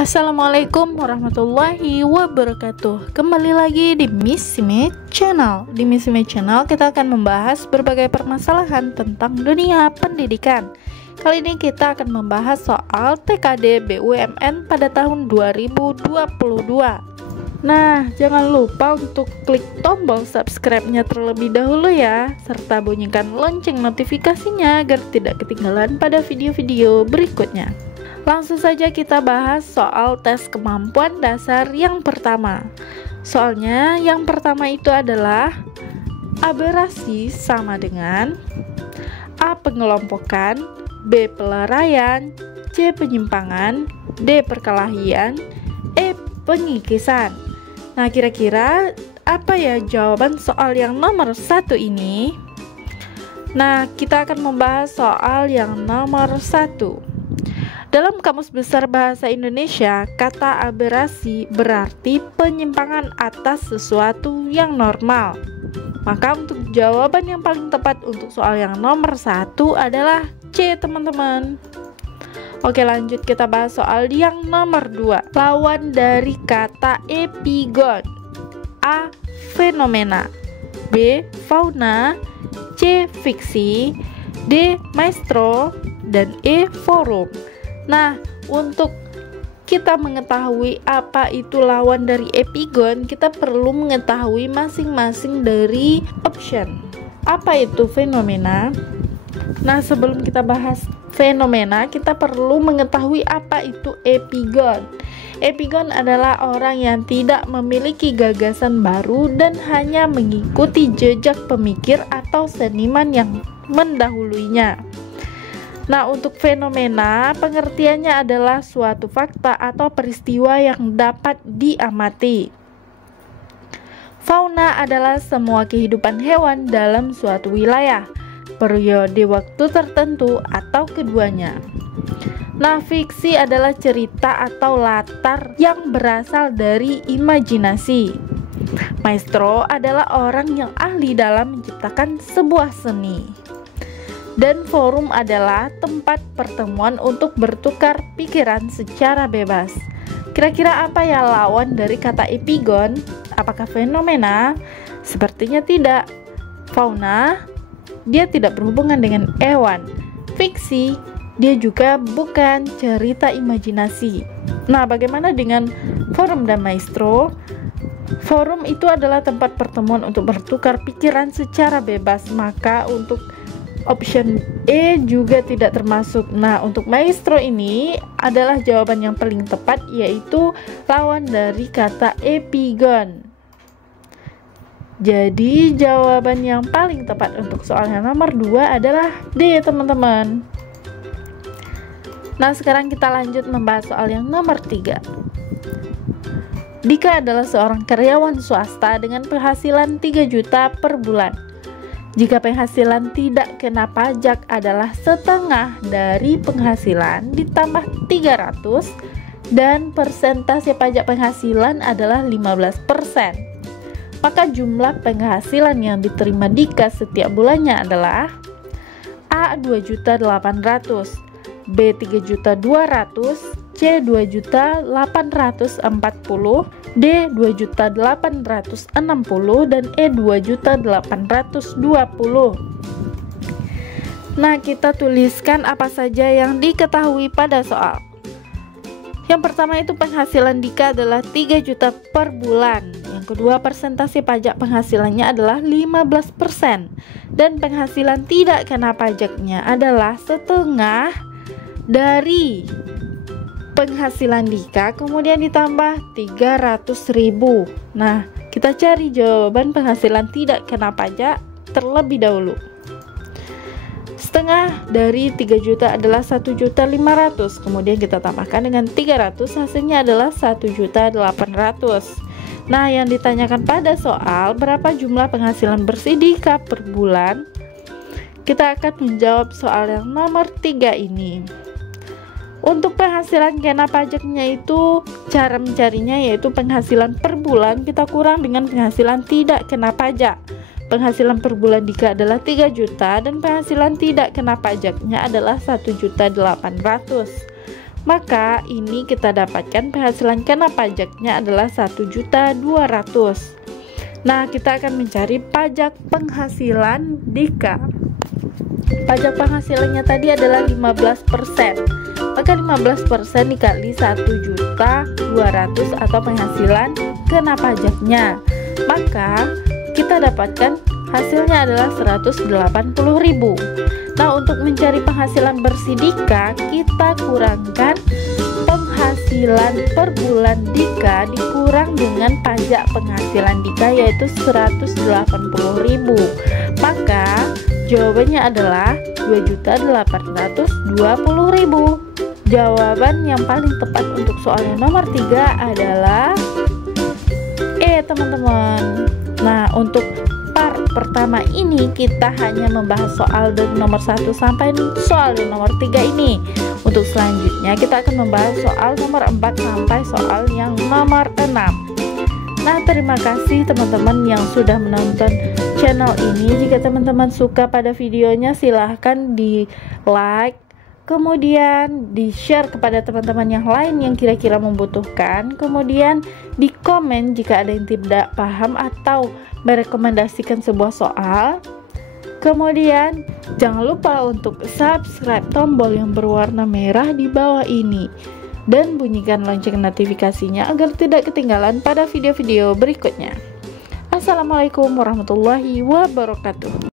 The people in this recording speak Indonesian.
Assalamualaikum warahmatullahi wabarakatuh. Kembali lagi di Miss Sime Channel. Di Miss Sime Channel kita akan membahas berbagai permasalahan tentang dunia pendidikan. Kali ini kita akan membahas soal TKD BUMN pada tahun 2022. Nah, jangan lupa untuk klik tombol subscribe-nya terlebih dahulu ya, serta bunyikan lonceng notifikasinya agar tidak ketinggalan pada video-video berikutnya. Langsung saja kita bahas soal tes kemampuan dasar yang pertama. Soalnya yang pertama itu adalah aberasi sama dengan A. Pengelompokan, B. Peleraian, C. Penyimpangan, D. Perkelahian, E. Pengikisan. Nah, kira-kira apa ya jawaban soal yang nomor 1 ini? Nah, kita akan membahas soal yang nomor 1. Dalam Kamus Besar Bahasa Indonesia, kata aberasi berarti penyimpangan atas sesuatu yang normal. Maka untuk jawaban yang paling tepat untuk soal yang nomor 1 adalah C, teman-teman. Oke, lanjut kita bahas soal yang nomor 2. Lawan dari kata epigon. A. Fenomena, B. Fauna, C. Fiksi, D. Maestro, dan E. Forum. Nah, untuk kita mengetahui apa itu lawan dari epigon, kita perlu mengetahui masing-masing dari option. Apa itu fenomena? Nah, sebelum kita bahas fenomena, kita perlu mengetahui apa itu epigon. Epigon adalah orang yang tidak memiliki gagasan baru dan hanya mengikuti jejak pemikir atau seniman yang mendahulunya. Nah, untuk fenomena, pengertiannya adalah suatu fakta atau peristiwa yang dapat diamati. Fauna adalah semua kehidupan hewan dalam suatu wilayah, periode waktu tertentu, atau keduanya. Nah, fiksi adalah cerita atau latar yang berasal dari imajinasi. Maestro adalah orang yang ahli dalam menciptakan sebuah seni. Dan forum adalah tempat pertemuan untuk bertukar pikiran secara bebas. Kira-kira apa ya lawan dari kata epigon? Apakah fenomena? Sepertinya tidak. Fauna, dia tidak berhubungan dengan hewan. Fiksi, dia juga bukan cerita imajinasi. Nah, bagaimana dengan forum dan maestro? Forum itu adalah tempat pertemuan untuk bertukar pikiran secara bebas. Maka untuk option E juga tidak termasuk. Nah, untuk maestro ini adalah jawaban yang paling tepat, yaitu lawan dari kata epigon. Jadi jawaban yang paling tepat untuk soal yang nomor 2 adalah D, teman-teman. Nah, sekarang kita lanjut membahas soal yang nomor 3. Dika adalah seorang karyawan swasta dengan penghasilan 3 juta per bulan. Jika penghasilan tidak kena pajak adalah setengah dari penghasilan ditambah 300 dan persentase pajak penghasilan adalah 15%. Maka jumlah penghasilan yang diterima Dika setiap bulannya adalah A. 2.800.000, B. 3.200.000, C. 2.840.000, D. 2.860.000, dan E. 2.820.000. Nah, kita tuliskan apa saja yang diketahui pada soal. Yang pertama itu penghasilan Dika adalah 3 juta per bulan. Yang kedua, persentase pajak penghasilannya adalah 15%. Dan penghasilan tidak kena pajaknya adalah setengah dari penghasilan Dika, kemudian ditambah 300.000. Nah, kita cari jawaban penghasilan tidak kena pajak terlebih dahulu. Setengah dari 3 juta adalah 1.500.000, kemudian kita tambahkan dengan 300, hasilnya adalah 1.800.000. Nah, yang ditanyakan pada soal berapa jumlah penghasilan bersih Dika per bulan, kita akan menjawab soal yang nomor 3 ini. Untuk penghasilan kena pajaknya itu, cara mencarinya yaitu penghasilan per bulan kita kurang dengan penghasilan tidak kena pajak. Penghasilan per bulan Dika adalah 3 juta dan penghasilan tidak kena pajaknya adalah 1.800.000. Maka ini kita dapatkan penghasilan kena pajaknya adalah 1.200.000. Nah, kita akan mencari pajak penghasilan jika pajak penghasilannya tadi adalah 15%. Maka 15% dikali 1.200.000 atau penghasilan kena pajaknya. Maka kita dapatkan hasilnya adalah 180.000. Nah, untuk mencari penghasilan bersih Dika, kita kurangkan penghasilan per bulan Dika dikurang dengan pajak penghasilan Dika, yaitu 180.000. Maka jawabannya adalah 2.820.000. Jawaban yang paling tepat untuk soal yang nomor 3 adalah teman-teman. Nah, untuk part pertama ini kita hanya membahas soal dari nomor 1 sampai soal yang nomor 3 ini. Untuk selanjutnya kita akan membahas soal nomor 4 sampai soal yang nomor 6. Nah, terima kasih teman-teman yang sudah menonton channel ini. Jika teman-teman suka pada videonya, silahkan di like, kemudian di share kepada teman-teman yang lain yang kira-kira membutuhkan, kemudian di komen jika ada yang tidak paham atau merekomendasikan sebuah soal. Kemudian jangan lupa untuk subscribe tombol yang berwarna merah di bawah ini dan bunyikan lonceng notifikasinya agar tidak ketinggalan pada video-video berikutnya. Assalamualaikum warahmatullahi wabarakatuh.